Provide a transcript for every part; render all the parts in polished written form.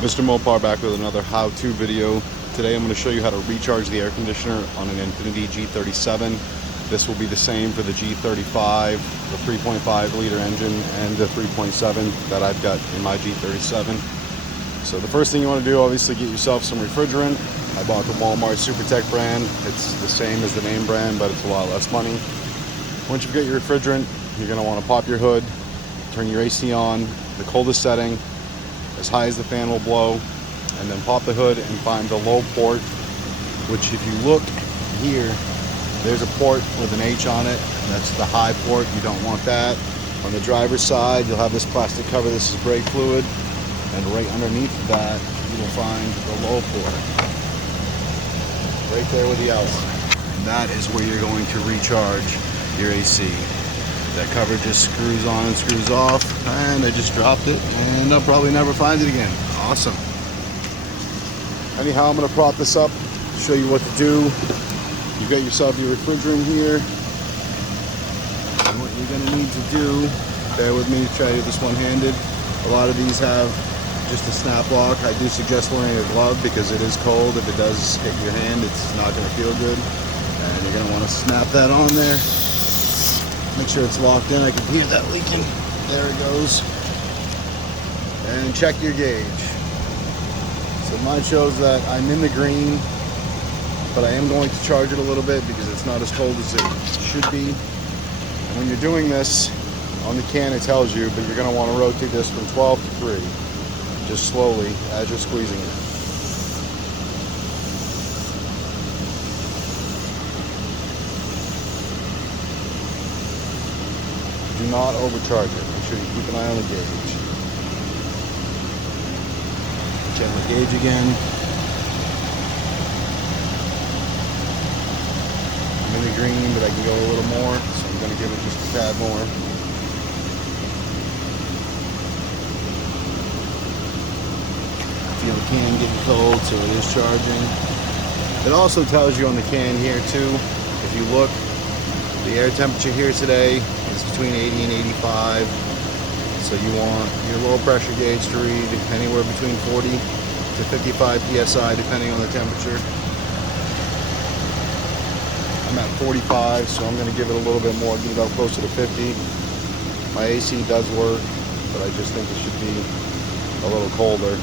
MistrMopar back with another how-to video. Today I'm going to show you how to recharge the air conditioner on an Infiniti G37. This will be the same for the G35, the 3.5 liter engine, and the 3.7 that I've got in my G37. So the first thing you want to do, obviously, get yourself some refrigerant. I bought the Walmart SuperTech brand. It's the same as the name brand, but it's a lot less money. Once you've got your refrigerant, you're going to want to pop your hood, turn your AC on, the coldest setting, as high as the fan will blow, and then pop the hood and find the low port, which if you look here, there's a port with an H on it. That's the high port. You don't want that. On the driver's side, you'll have this plastic cover. This is brake fluid, and right underneath that, you will find the low port. Right there with the outlet. And that is where you're going to recharge your AC. That cover just screws on and screws off, and I just dropped it, and I'll probably never find it again. Awesome. Anyhow, I'm going to prop this up, show you what to do. You've got yourself your refrigerant here, and what you're going to need to do, bear with me, try to do this one-handed. A lot of these have just a snap lock. I do suggest wearing a glove because it is cold. If it does hit your hand, it's not going to feel good, and you're going to want to snap that on there. Make sure it's locked in. I can hear that leaking. There it goes. And check your gauge. So mine shows that I'm in the green, but I am going to charge it a little bit because it's not as cold as it should be. And when you're doing this, on the can it tells you, but you're going to want to rotate this from 12 to 3, just slowly as you're squeezing it. Do not overcharge it. Make sure you keep an eye on the gauge. Check the gauge again. I'm in the green, but I can go a little more, so I'm going to give it just a tad more. Feel the can getting cold, so it is charging. It also tells you on the can here too, if you look, the air temperature here today is between 80 and 85. So you want your low pressure gauge to read anywhere between 40 to 55 psi depending on the temperature. I'm at 45, so I'm going to give it a little bit more, get it up closer to 50. My AC does work, but I just think it should be a little colder.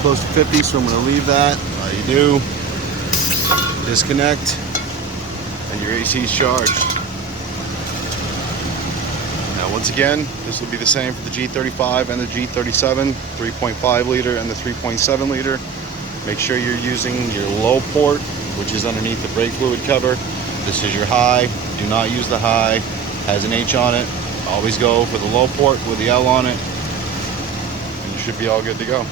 Close to 50, so I'm going to leave that. All you do, disconnect, and your AC is charged. Now once again, this will be the same for the G35 and the G37, 3.5 liter and the 3.7 liter. Make sure you're using your low port, which is underneath the brake fluid cover. This is your high. Do not use the high. Has an H on it. Always go for the low port with the L on it, and you should be all good to go.